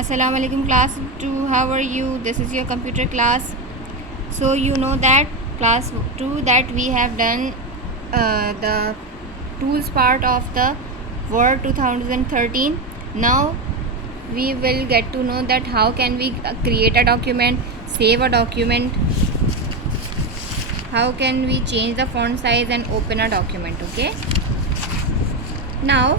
Assalamu alaikum class 2. How are you? This is your computer class. So you know that class 2 that we have done the tools part of the Word 2013. Now we will get to know that how can we create a document, save a document, how can we change the font size and open a document. Okay, now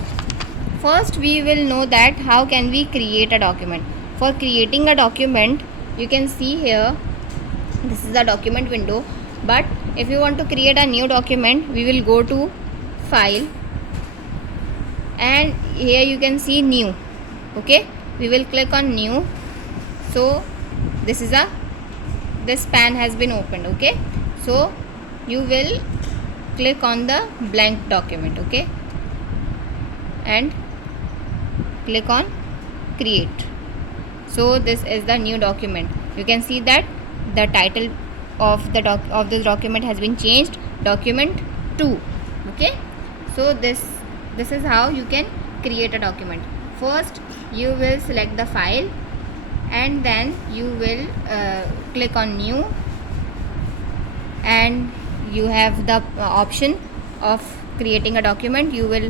first we will know that how can we create a document. For creating a document, you can see here, this is the document window, but if you want to create a new document, we will go to file and here you can see new. Okay, we will click on new. So this pan has been opened. Okay, so you will click on the blank document. Okay, and click on create. So this is the new document. You can see that the title of this document has been changed, document 2. Okay, so this is how you can create a document. First you will select the file and then you will click on new, and you have the option of creating a document. You will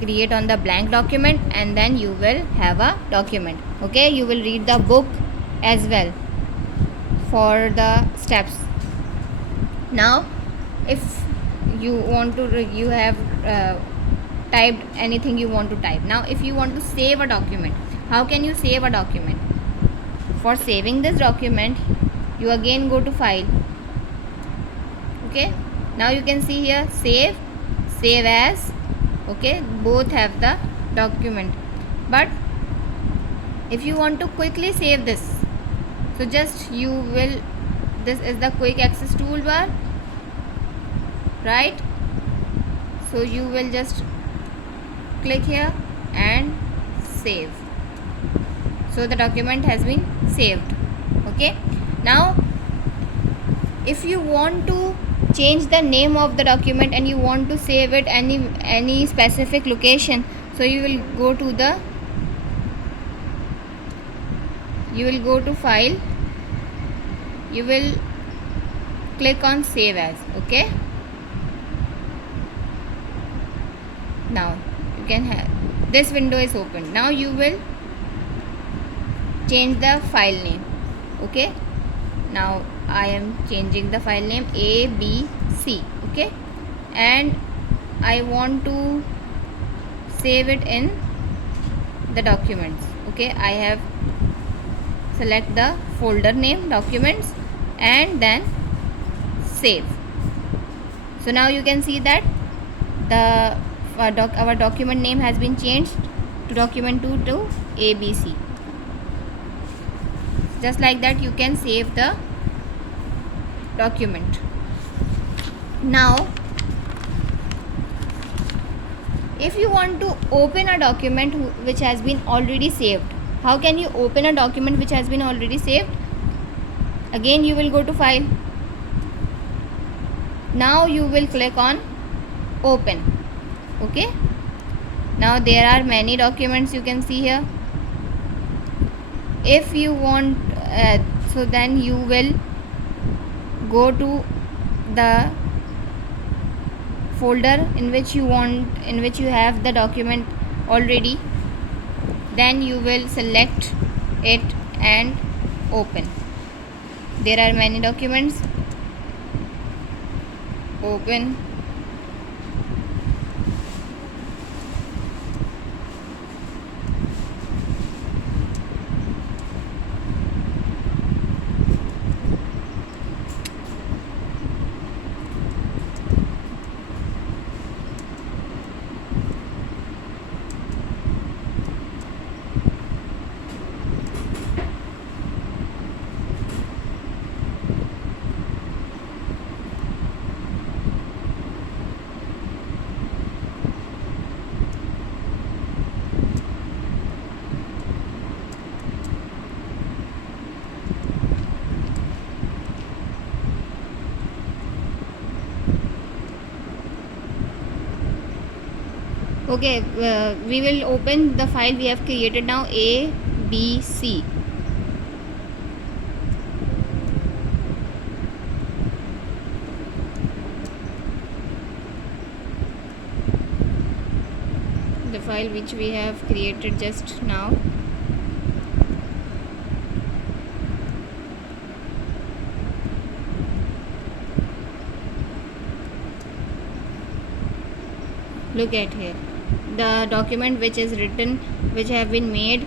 create on the blank document and then you will have a document. Okay, you will read the book as well for the steps. Now if you want to, you have typed anything you want to type. Now if you want to save a document, how can you save a document? For saving this document, you again go to file. Okay, now you can see here save as. Okay, both have the document, but if you want to quickly save this, so just you will, this is the quick access toolbar, right? So you will just click here and save. So the document has been saved. Okay, now if you want to change the name of the document and you want to save it any specific location, so you will go to file, you will click on save as. Okay, now you can have, this window is open. Now you will change the file name. Okay, now I am changing the file name ABC. Okay, and I want to save it in the documents. Okay, I have select the folder name documents and then save. So now you can see that the our document name has been changed to document 2 to ABC. Just like that you can save the document. Now if you want to open a document which has been already saved, how can you open a document which has been already saved? Again you will go to file. Now you will click on open. Okay, now there are many documents you can see here. If you want so then you will go to the folder in which you have the document already, then you will select it and open. There are many documents. Open. Okay, we will open the file we have created now, A BC. The file which we have created just now. Look at here, the document which is written, which have been made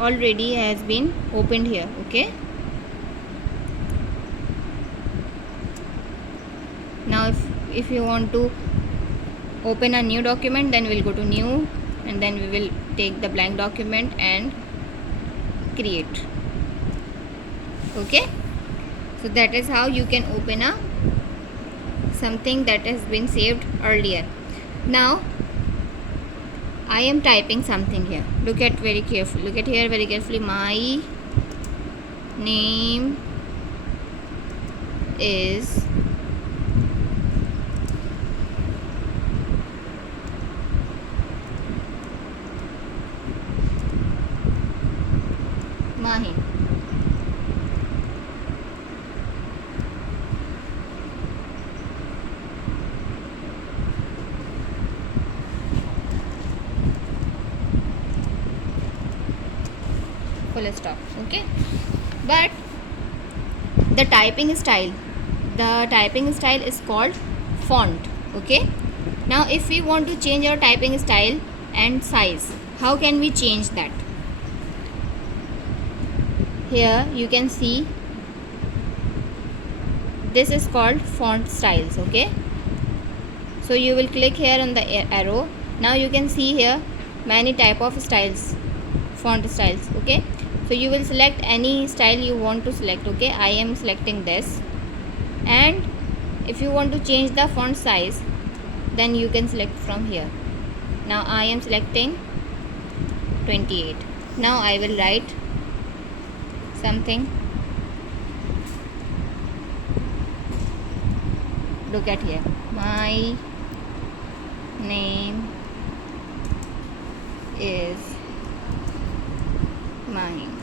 already, has been opened here. Okay, now if you want to open a new document, then we'll go to new, and then we will take the blank document and create. Okay, so that is how you can open a something that has been saved earlier. Now I am typing something here. Look at very carefully. Look at here very carefully. My name is Mahin. Full stop. Okay, but the typing style is called font. Okay, now if we want to change our typing style and size, how can we change that? Here you can see this is called font styles. Okay, so you will click here on the arrow. Now you can see here many type of styles, font styles. Okay, so you will select any style you want to select. Okay, I am selecting this, and if you want to change the font size, then you can select from here. Now I am selecting 28. Now I will write something. Look at here, my name is Mahin.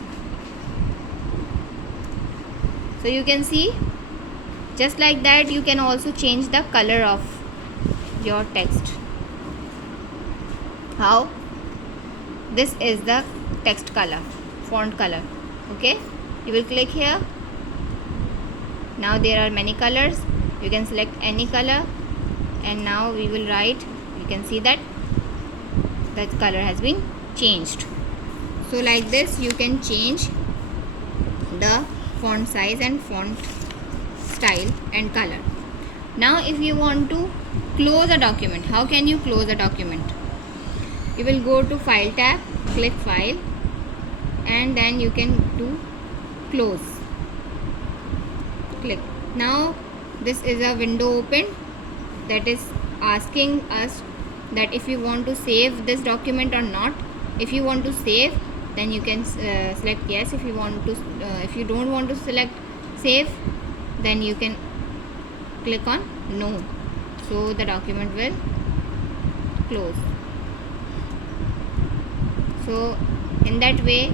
So you can see, just like that, you can also change the color of your text. How? This is the text color, font color. Okay, you will click here. Now there are many colors. You can select any color, and now we will write. You can see that the color has been changed. So like this you can change the font size and font style and color. Now if you want to close a document, how can you close a document? You will go to file tab, click file, and then you can do close. Click. Now this is a window open that is asking us that if you want to save this document or not. If you want to save, then you can select yes. If you want to if you don't want to select save, then you can click on no. So the document will close. So in that way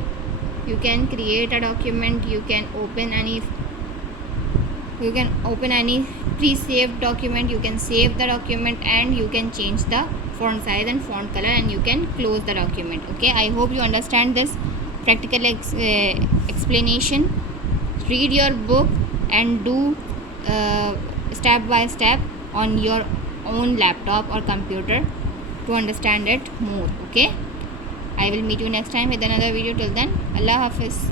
you can create a document, you can open any pre-saved document, you can save the document, and you can change the font size and font color, and you can close the document. Okay, I hope you understand this practical explanation. Read your book and do step by step on your own laptop or computer to understand it more. Okay, I will meet you next time with another video. Till then, Allah Hafiz.